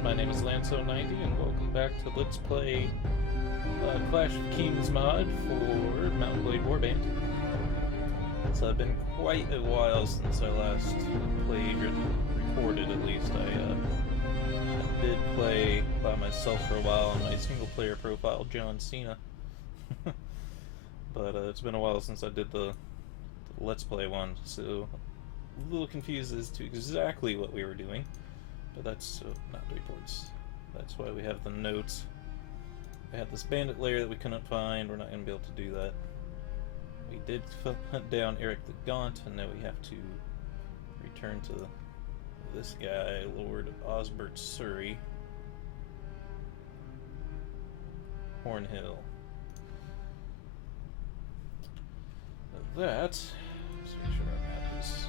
everyone, my name is Lanso90 and welcome back to Let's Play Clash of Kings mod for Mountain Blade Warband. It's been quite a while since I last played, recorded at least. I did play by myself for a while on my single player profile, John Cena. But it's been a while since I did the Let's Play one, so a little confused as to exactly what we were doing. But that's not the reports. That's why we have the notes. We had this bandit lair that we couldn't find. We're not going to be able to do that. We did hunt down Eric the Gaunt, and now we have to return to this guy, Lord Osbert Surrey. Hornhill. That, let's make sure our map is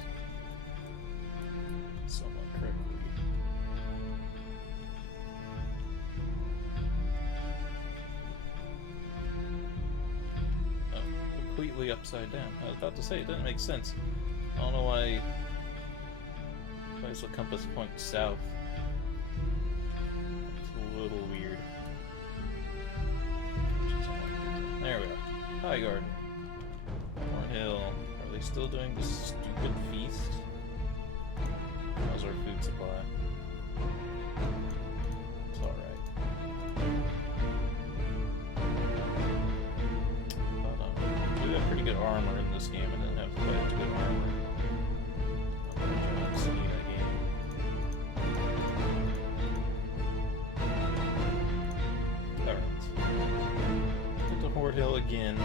somewhat correctly. Oh, completely upside down. I was about to say, it doesn't make sense. I don't know why the compass points south. It's a little weird. There we are. High Garden. Hill. Are they still doing this stupid feast? How's our food supply? It's alright. We have pretty good armor in this game. I didn't have quite as good armor. I'm gonna see that game. Alright. Get to Horde Hill again.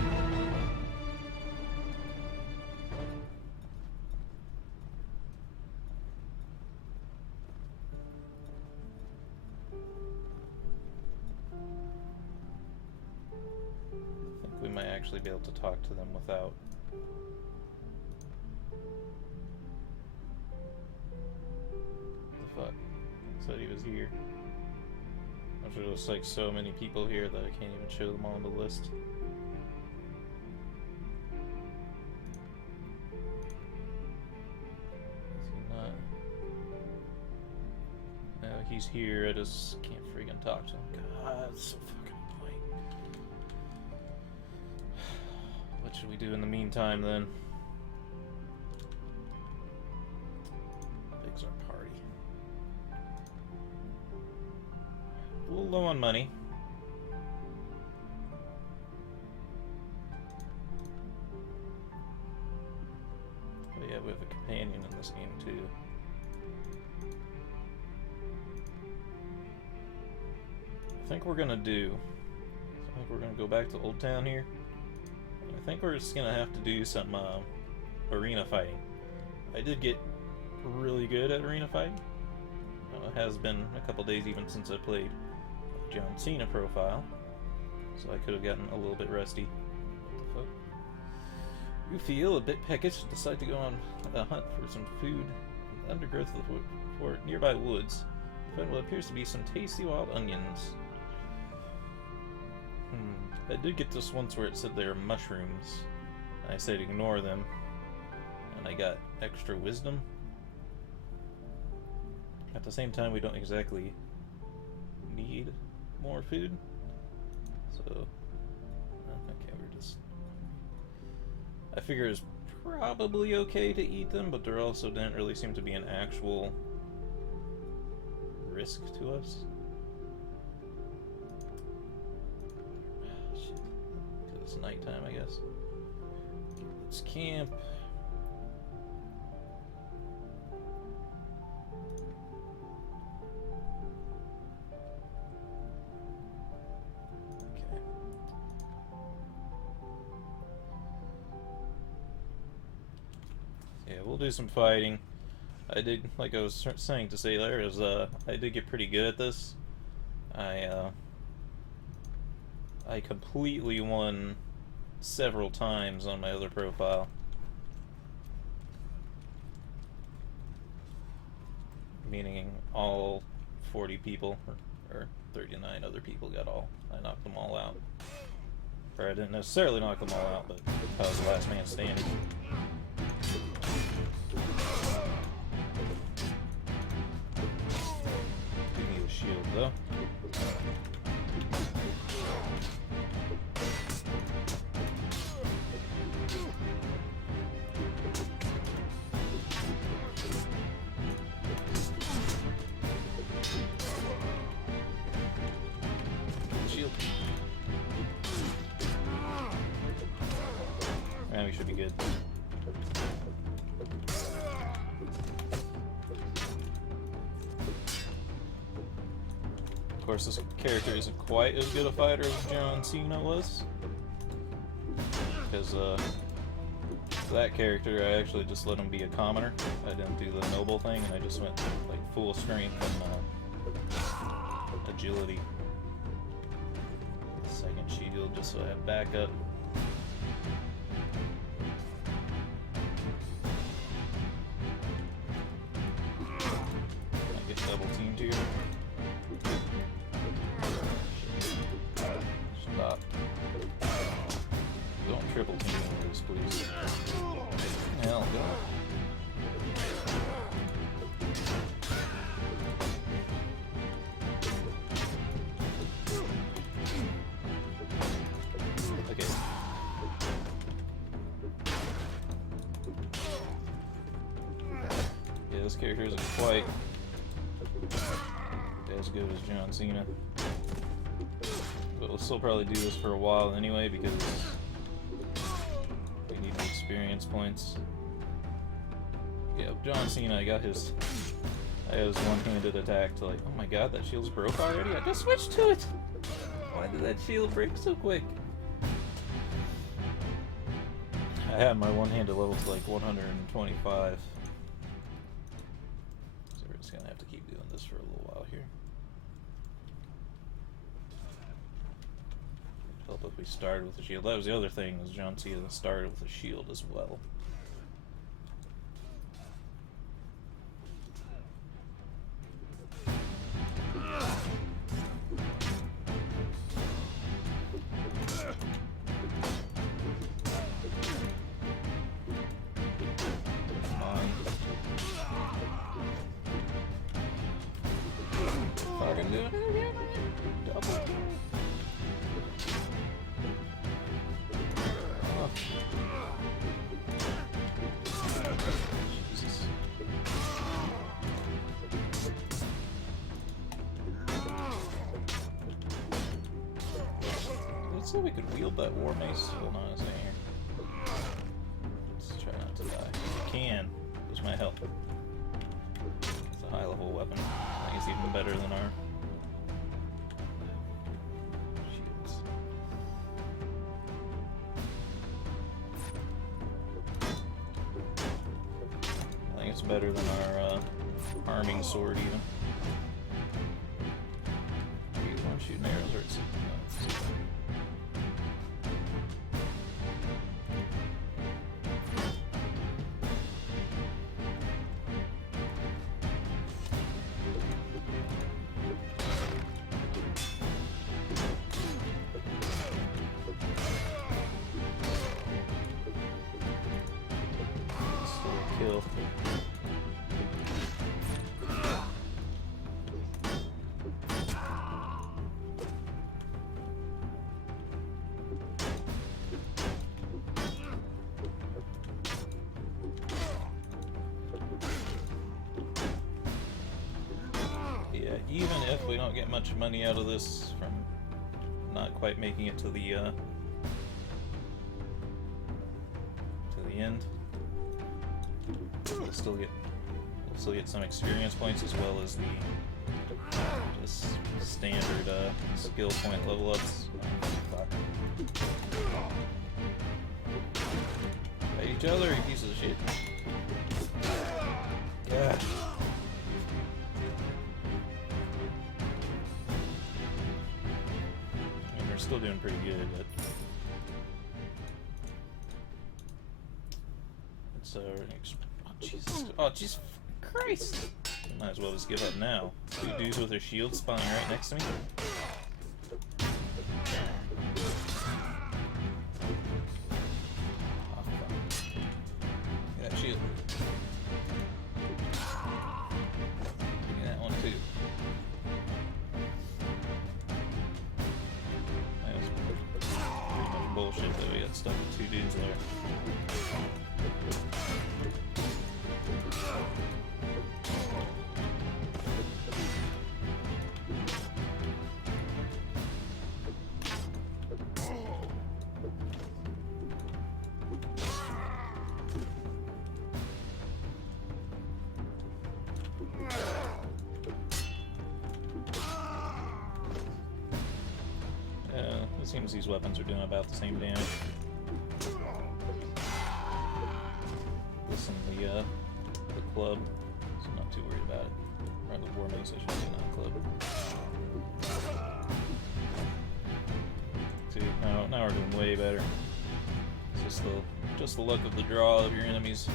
We might actually be able to talk to them without. The fuck? Said he was here. I'm sure there's like so many people here that I can't even show them all on the list. Is he not? No, he's here. I just can't freaking talk to him. God, it's so fucking annoying. What should we do in the meantime, then? How big's our party? A little low on money. Oh yeah, we have a companion in this game, too. I think we're gonna go back to Old Town here. I think we're just gonna have to do some arena fighting. I did get really good at arena fighting. It has been a couple days even since I played John Cena profile, so I could have gotten a little bit rusty. What the fuck? You feel a bit peckish, decide to go on a hunt for some food in the undergrowth of the nearby woods. Find what appears to be some tasty wild onions. I did get this once where it said they were mushrooms, and I said ignore them, and I got extra wisdom. At the same time, we don't exactly need more food, so okay, we're just. I figure it's probably okay to eat them, but there also didn't really seem to be an actual risk to us. It's nighttime, I guess. Let's camp. Okay. Yeah, we'll do some fighting. I did, like I was saying to say there, is I did get pretty good at this. I completely won several times on my other profile. Meaning all 40 people, or 39 other people got all. I knocked them all out. Or I didn't necessarily knock them all out, but I was the last man standing. Give me the shield. though. Shield. And we should be good. Of course, this character isn't quite as good a fighter as John Cena was. Because, that character, I actually just let him be a commoner. I didn't do the noble thing, and I just went, like, full strength and, agility. Second shield, just so I have backup. I get double teamed here. Stop. Don't triple team over this, please. Hell, God. Okay. Yeah, this character isn't quite as good as John Cena. But we'll still probably do this for a while anyway because we need the experience points. Yeah, John Cena, I got his one-handed attack to like, oh my god, that shield's broke already? I just switched to it! Why did that shield break so quick? I had my one-handed level to like 125. So we're just gonna have to keep doing this for a little while here. Help if we started with a shield. That was the other thing, was John Cena started with a shield as well. Fucking do it again. Double. Oh. Jesus. Let's see if we could wield that war mace. Hold on a second here. Let's try not to die. If we can, this might help. It's a high level weapon. I think it's even better than our shields. I think it's better than our arming sword even. Are you the one shooting arrows or is it? No, it's kill. Yeah, even if we don't get much money out of this from not quite making it to the end, we'll still get some experience points as well as the just standard skill point level ups. Fight each other, you pieces of shit. Yeah. I mean, we're still doing pretty good, but it's oh Jesus! Oh Jesus Christ! Might as well just give up now. Two dudes with their shields spawning right next to me. Oh, fuck. Give me that shield. Give me that one too. stuck with 2 dudes there. It seems these weapons are doing about the same damage. This and the club, so I'm not too worried about it. Or the war mace, I should say, not club. See, now we're doing way better. It's just the luck of the draw of your enemies.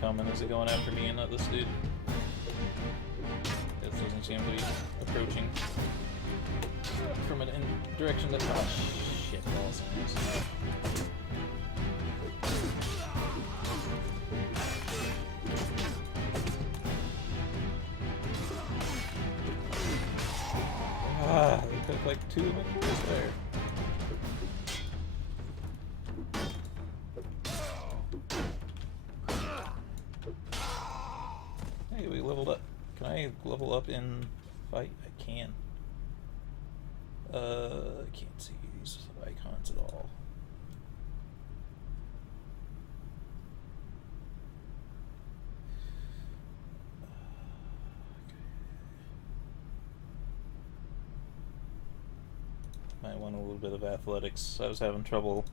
Coming, is it going after me and not this dude? This doesn't seem to be approaching from a direction that. Oh shit, balls. Ah, they took like 2 of my kills there. We leveled up. Can I level up in fight? I can. I can't see these icons at all. Might want a little bit of athletics. I was having trouble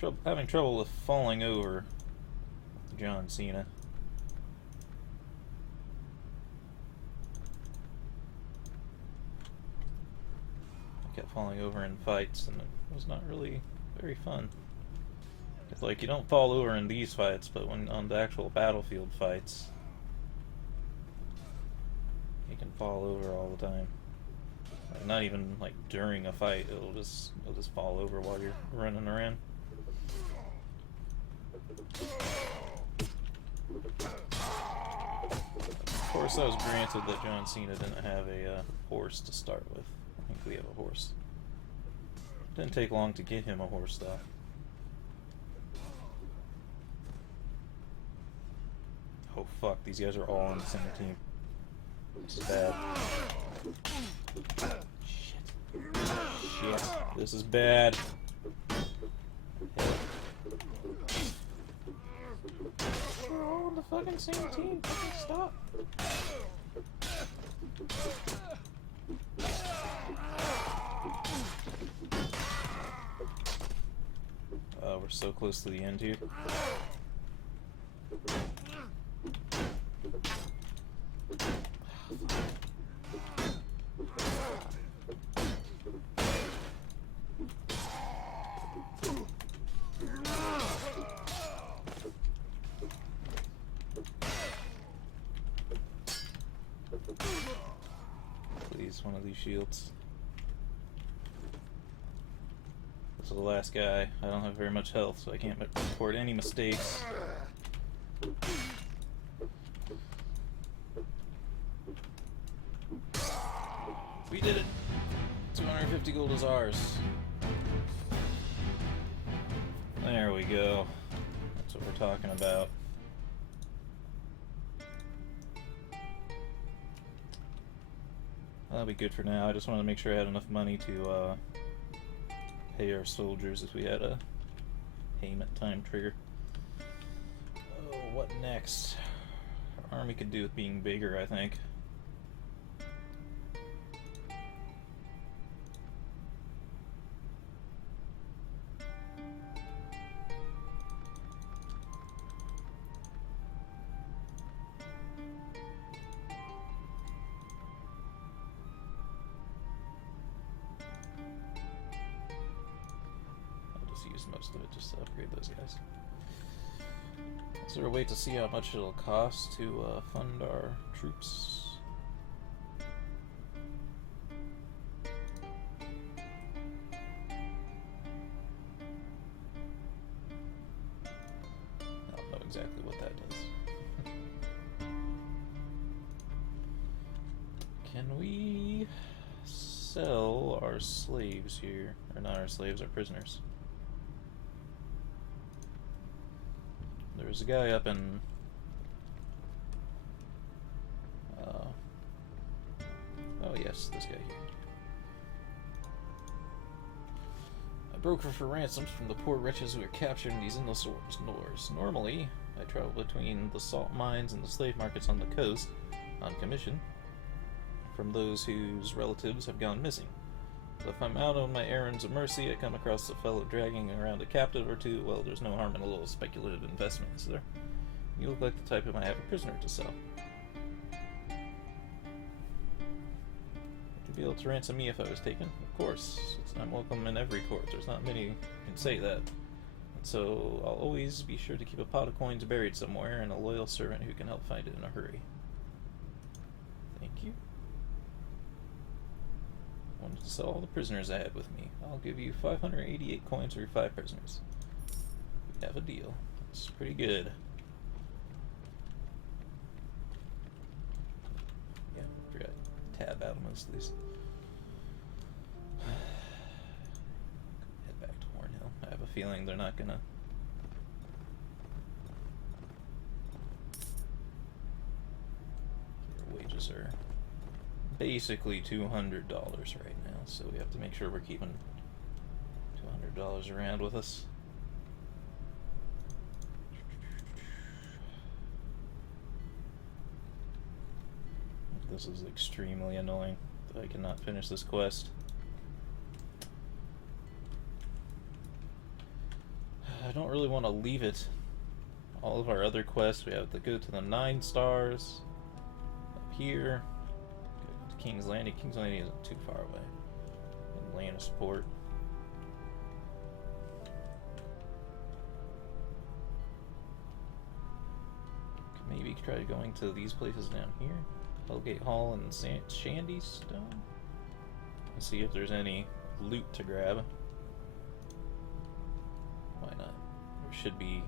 with falling over John Cena. Kept falling over in fights, and it was not really very fun. It's like you don't fall over in these fights, but when on the actual battlefield fights, you can fall over all the time. Like, not even like during a fight; it'll just fall over while you're running around. Of course, I was granted that John Cena didn't have a horse to start with. I think we have a horse. Didn't take long to get him a horse, though. Oh fuck, these guys are all on the same team. This is bad. Shit. This is bad. We're all on the fucking same team. Fucking stop. We're so close to the end here. Please, one of these shields. This is the last guy. I don't have very much health, so I can't report any mistakes. We did it! 250 gold is ours. There we go. That's what we're talking about. That'll be good for now. I just wanted to make sure I had enough money to pay our soldiers if we had a payment time trigger. Oh, what next? Our army could do with being bigger, I think. Use most of it just to upgrade those guys. Is there a way to see how much it'll cost to fund our troops? I don't know exactly what that does. Can we sell our slaves here? Or not our slaves, our prisoners. There's a guy up in oh yes, this guy here. I broker for ransoms from the poor wretches who are captured in these endless wars. Normally, I travel between the salt mines and the slave markets on the coast on commission from those whose relatives have gone missing. So if I'm out on my errands of mercy, I come across a fellow dragging around a captive or two, well, there's no harm in a little speculative investment, is there? You look like the type who might have a prisoner to sell. Would you be able to ransom me if I was taken? Of course. I'm welcome in every court. There's not many who can say that. And so I'll always be sure to keep a pot of coins buried somewhere and a loyal servant who can help find it in a hurry. Thank you. I wanted to sell all the prisoners I had with me. I'll give you 588 coins for your 5 prisoners. We have a deal. It's pretty good. Yeah, I forgot to tab out most of these. Head back to Hornhill. I have a feeling they're not gonna... Their wages are basically $200 right now, so we have to make sure we're keeping $200 around with us. This is extremely annoying that I cannot finish this quest. I don't really want to leave it. All of our other quests, we have to go to the 9 stars up here. King's Landing. King's Landing isn't too far away. And Lannisport. Could maybe try going to these places down here. Hellgate Hall and Shandystone. Let's see if there's any loot to grab. Why not? There should be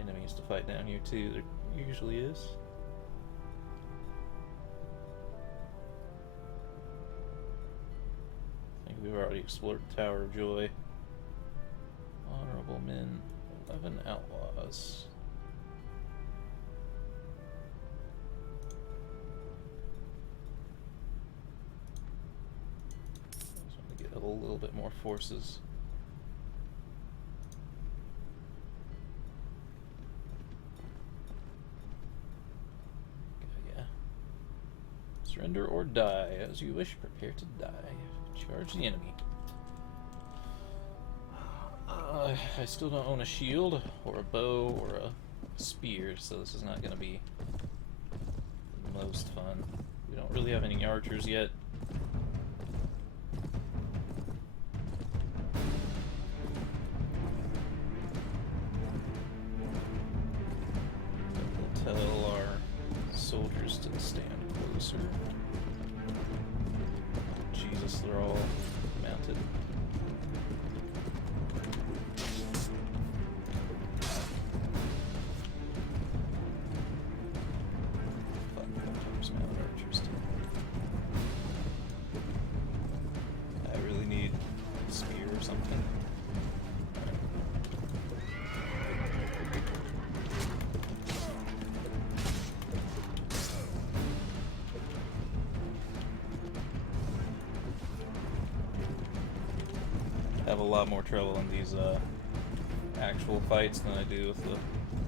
enemies to fight down here too. There usually is. We've already explored the Tower of Joy. Honorable men, 11 outlaws. I just want to get a little bit more forces. Okay, yeah. Surrender or die. As you wish, prepare to die. Charge the enemy. I still don't own a shield, or a bow, or a spear, so this is not going to be the most fun. We don't really have any archers yet. We'll tell our soldiers to stand closer. Jesus, they're all mounted. Mount archers too. I really need a spear or something. Have a lot more trouble in these actual fights than I do with the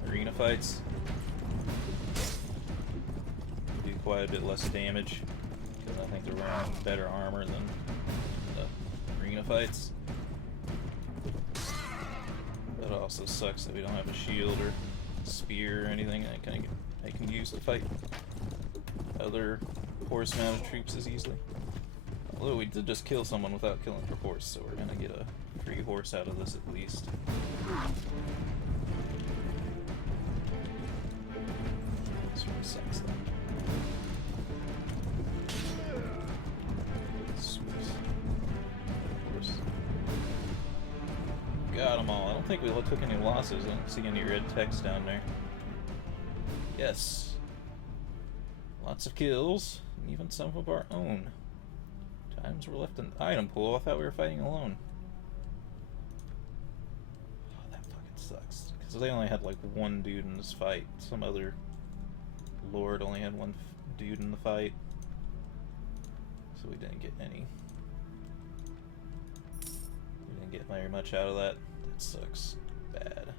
arena fights. They do quite a bit less damage, because I think they're wearing better armor than the arena fights. But it also sucks that we don't have a shield or spear or anything I can use to fight other horse-mounted troops as easily. Although we did just kill someone without killing their horse, so we're gonna get a free horse out of this at least. This really sucks though. Sweet. Horse. Got them all. I don't think we took any losses. I don't see any red text down there. Yes. Lots of kills, and even some of our own. Times were left in the item pool. I thought we were fighting alone. Oh, that fucking sucks. Because they only had like one dude in this fight. Some other lord only had one dude in the fight. So we didn't get any. We didn't get very much out of that. That sucks bad.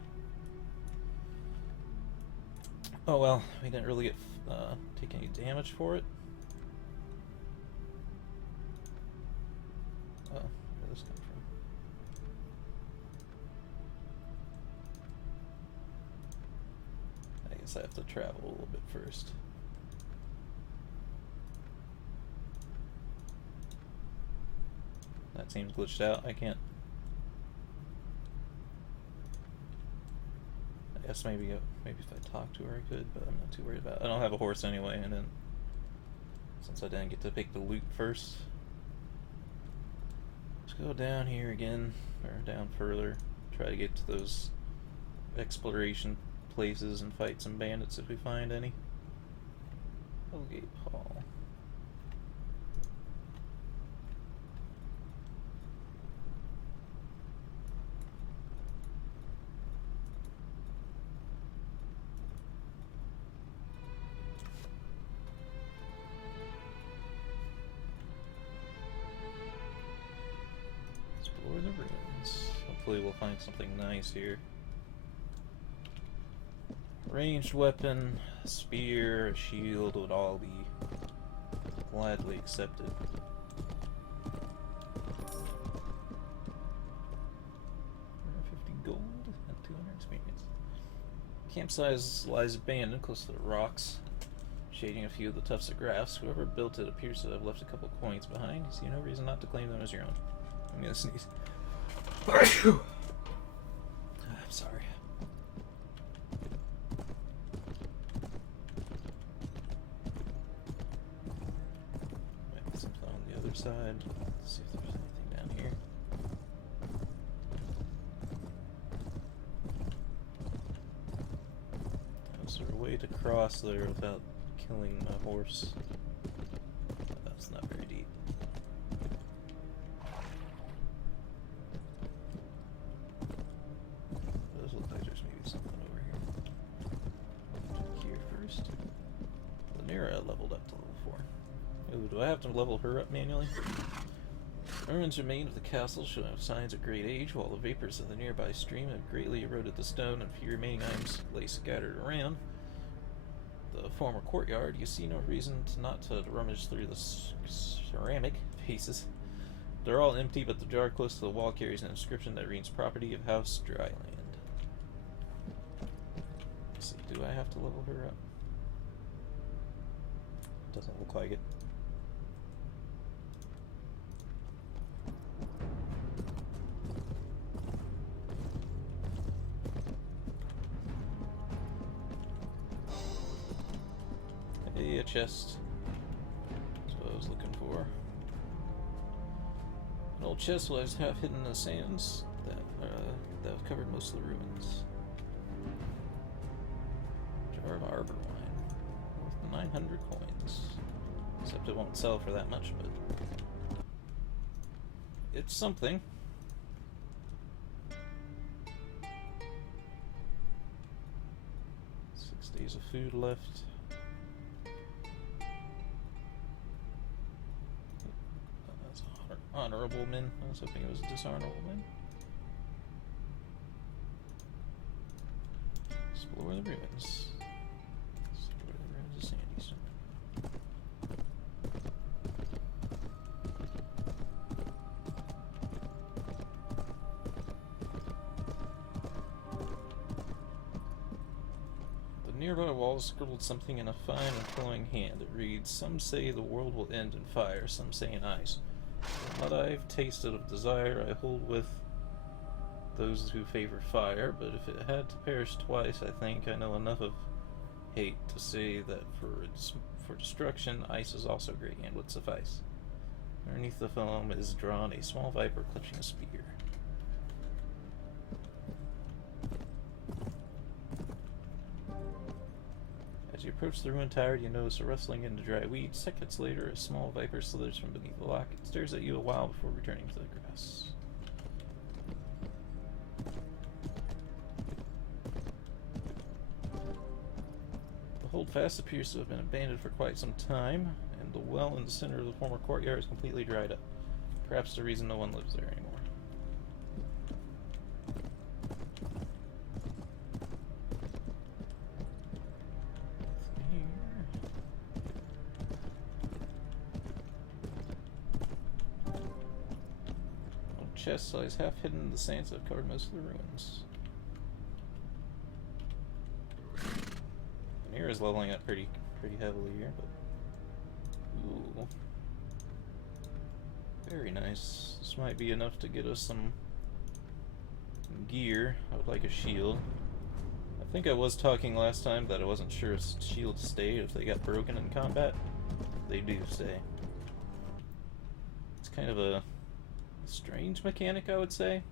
Oh well, we didn't really get take any damage for it. Oh, where did this come from? I guess I have to travel a little bit first. That seems glitched out. I can't. I guess maybe if I talked to her I could, but I'm not too worried about it. I don't have a horse anyway, and then since I didn't get to pick the loot first, let's go down here again, or down further, try to get to those exploration places and fight some bandits if we find any. Hellgate Hall. Explore the ruins. Hopefully we'll find something nice here. Ranged weapon, spear, shield would all be gladly accepted. 150 gold and 200 experience. Campsite lies abandoned close to the rocks, shading a few of the tufts of grass. Whoever built it appears to have left a couple coins behind. You see no reason not to claim them as your own. I'm gonna sneeze. I'm sorry. Might be something on the other side. Let's see if there's anything down here. Is there a way to cross there without killing my horse? That's not very deep. Those look like there's maybe something over here. Check here first. Lanira leveled up to level 4. Ooh, do I have to level her up manually? Ruins remain of the castle, showing signs of great age, while the vapors of the nearby stream have greatly eroded the stone and few remaining items lay scattered around. The former courtyard, you see no reason not to rummage through the ceramic pieces. They're all empty, but the jar close to the wall carries an inscription that reads "Property of House Dryland." Let's see, do I have to level her up? Doesn't look like it. Hey, a chest. That's what I was looking for. An old chest was half hidden in the sands that have covered most of the ruins. Jar of arbor wine, worth 900 coins. Except it won't sell for that much, but it's something. Six days of food left. That's honorable men. I was hoping it was dishonorable men. Explore the ruins. Explore the ruins of Sandystone. The nearby wall scribbled something in a fine and flowing hand. It reads, "Some say the world will end in fire, some say in ice. From what I've tasted of desire, I hold with those who favor fire, but if it had to perish twice, I think I know enough of hate to say that for destruction, ice is also great and would suffice." Underneath the foam is drawn a small viper clutching a spear. As you approach the ruined tower, you notice a rustling into dry weeds. Seconds later, a small viper slithers from beneath the lock. It stares at you a while before returning to the grass. The holdfast appears to have been abandoned for quite some time, and the well in the center of the former courtyard is completely dried up. Perhaps the reason no one lives there anymore. Chest lies half hidden in the sands that have covered most of the ruins. Veneer is leveling up pretty heavily here, but ooh, very nice. This might be enough to get us some gear. I would like a shield. I think I was talking last time that I wasn't sure if shields stayed if they got broken in combat. They do stay. It's kind of a strange mechanic, I would say.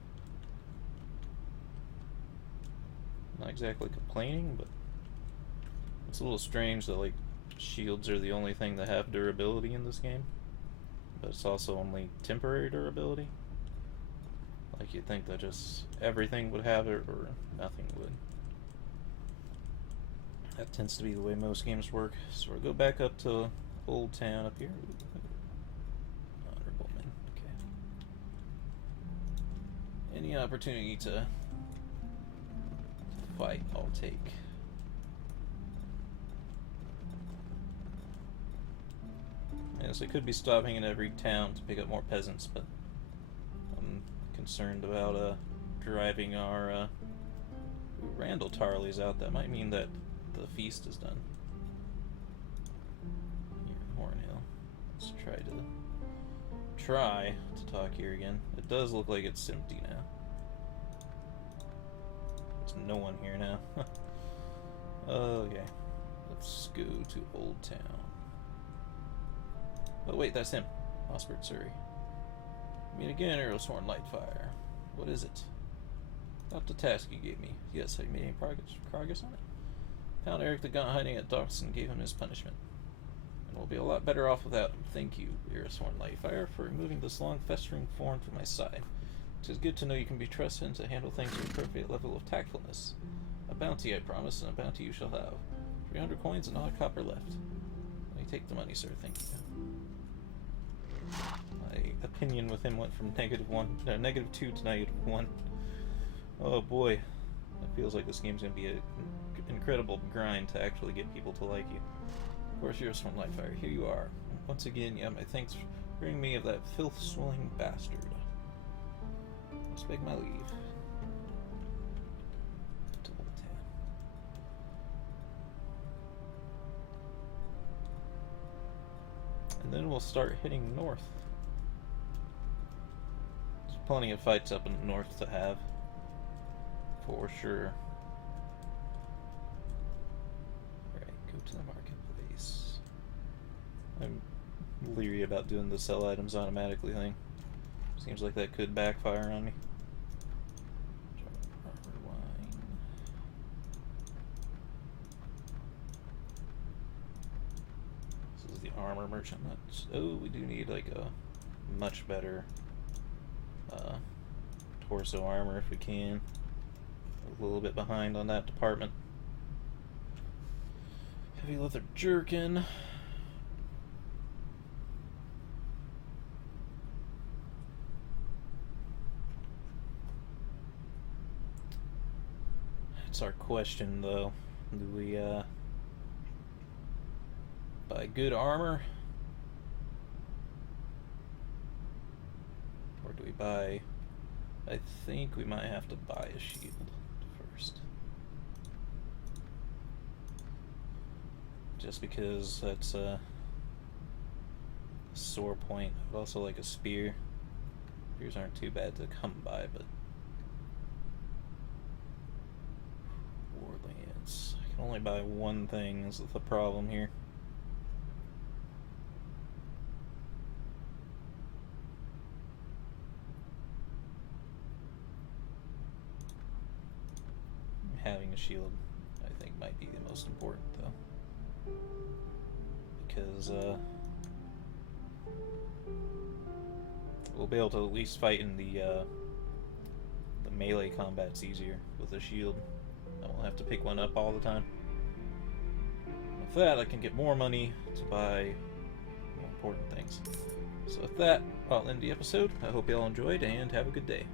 Not exactly complaining, but it's a little strange that like shields are the only thing that have durability in this game, but it's also only temporary durability. Like you'd think that just everything would have it or nothing would. That tends to be the way most games work. So we'll go back up to Old Town up here. Any opportunity to fight, I'll take. Yes, I could be stopping in every town to pick up more peasants, but I'm concerned about driving our Randall Tarley's out. That might mean that the feast is done. Here in Hornhill. Let's try to talk here again. It does look like it's empty now. There's no one here now. Okay. Let's go to Old Town. Oh wait, that's him. Osbert Surrey. Meet again, Earlsworn Lightfire. What is it? About the task you gave me. Yes, have you made any progress on it? Found Eric the Gaunt hiding at docks and gave him his punishment. And we'll be a lot better off without him. Thank you, Earlsworn Lightfire, for removing this long festering thorn from my side. It is good to know you can be trusted and to handle things with an appropriate level of tactfulness. A bounty, I promise, and a bounty you shall have. 300 coins and not a copper left. Let me take the money, sir. Thank you. My opinion with him went from -2 to -1. Oh boy. It feels like this game's going to be an incredible grind to actually get people to like you. Of course, you're a Sworn Lightfire. Here you are. Once again, yeah, my thanks for bringing me of that filth-swilling bastard. Let's beg my leave. To Old Town. And then we'll start heading north. There's plenty of fights up in the north to have. For sure. Alright, go to the marketplace. I'm leery about doing the sell items automatically thing. Seems like that could backfire on me. Armor wine. This is the armor merchant. Oh, we do need like a much better torso armor if we can. A little bit behind on that department. Heavy leather jerkin. That's our question, though. Do we buy good armor? Or do we buy... I think we might have to buy a shield first. Just because that's a sore point. I'd also like a spear. Spears aren't too bad to come by, but... Warlands. I can only buy one thing, is the problem here. Having a shield, I think, might be the most important, though. Because, we'll be able to at least fight in the melee combat's easier with a shield. I won't have to pick one up all the time. With that, I can get more money to buy more important things. So with that, I'll end the episode. I hope you all enjoyed, and have a good day.